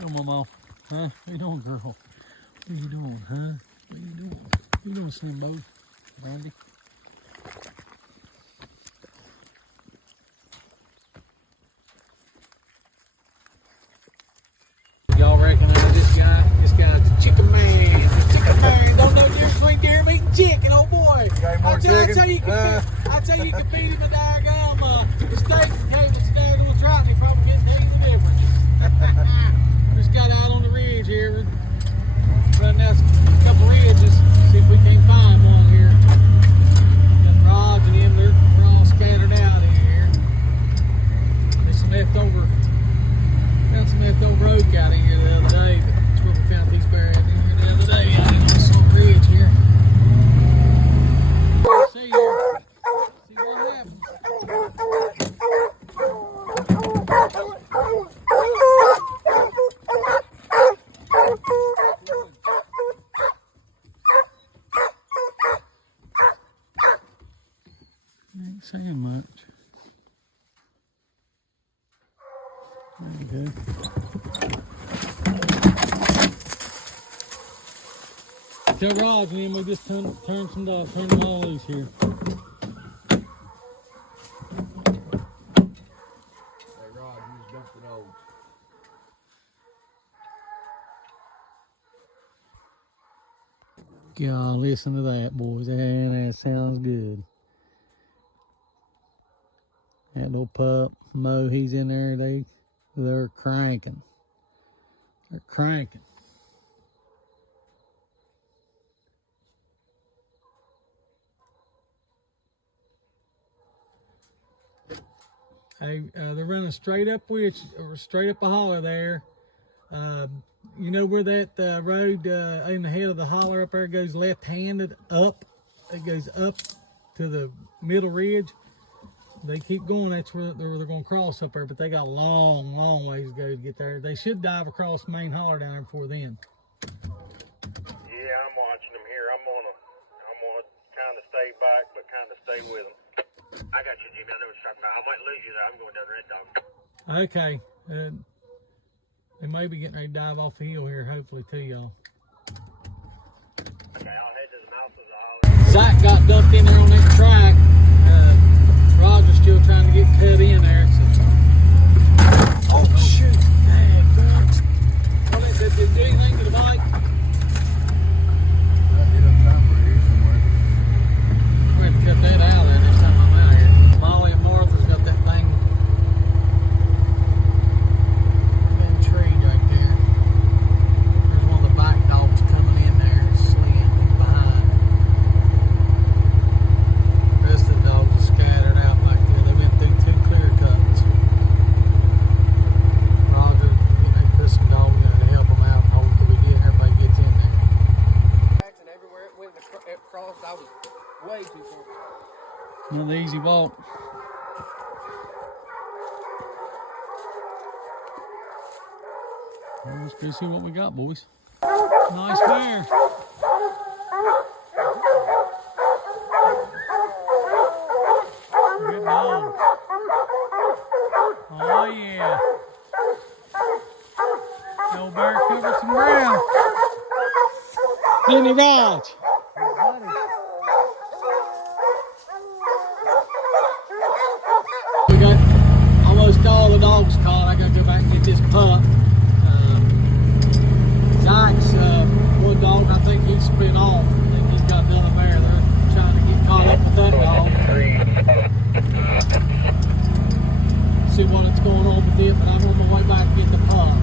Come on, Mom. Huh? What you doing, girl? What you doing, huh? What you doing? What you doing, Slim Bo? Brandy? Y'all recognize this guy? This guy's the Chicken Man. The Chicken Man. Don't know the difference between deer meat and chicken, oh boy. I tell you, you can beat him a diagram. The steak and table today to a trot, and he probably can't tell you the difference. Just got out on the ridge here. Running out a couple ridges. See if we can't find one here. Got Raj and him, they're all scattered out here. There's some leftover. Found some leftover oak out in here the other day. That's where we found these bears out in here the other day. Out on this little ridge here. See here. See what happens. Ain't saying much. There you go. Tell Raj and him we just turn some dogs, turn them all loose here. Hey Rod, you just dumped the dogs. God, listen to that, boys. That sounds good. That little pup, Mo, he's in there. They're cranking. They're cranking. Hey, they're running straight up straight up a holler there. You know where that road in the head of the holler up there goes left-handed up? It goes up to the middle ridge. They keep going. That's where they're going to cross up there, but they got a long, long ways to go to get there. They should dive across the main holler down there before then. Yeah, I'm watching them here. I'm gonna kind of stay back, but kind of stay with them. I got you, Jimmy. I know what you're talking about. I might lose you though. I'm going down Red Dog. Okay. They may be getting ready to dive off the hill here, hopefully, too, y'all. Okay, I'll head to the mouth of the holler. Zach got dumped in there on that track. Roger's still trying to get cut in there. So. Oh, shoot. Dang, God. Well, did they do anything to the bike? Hit up time right here somewhere. We're going to have to cut that out there next time I'm out here. Molly and Martha's got that thing in the tree right there. There's one of the bike dogs coming in there, slid behind. The rest of the dogs are scattered out back there. They went through 2 clear cuts. Roger, they put some dogs in there to help them out. Hopefully everybody gets in there. And everywhere it went across, I was way too far. Another easy walk. Well, let's go see what we got, boys. Nice bear. Good dog. Oh yeah. The old bear covered some ground. Didn't he, Raj? We got almost all the dogs caught. I gotta go back and get this pup. Zach's one dog, I think he's split off. I think he's got another bear. They're trying to get caught up with that dog. See what's going on with it, but I'm on my way back to get the pup.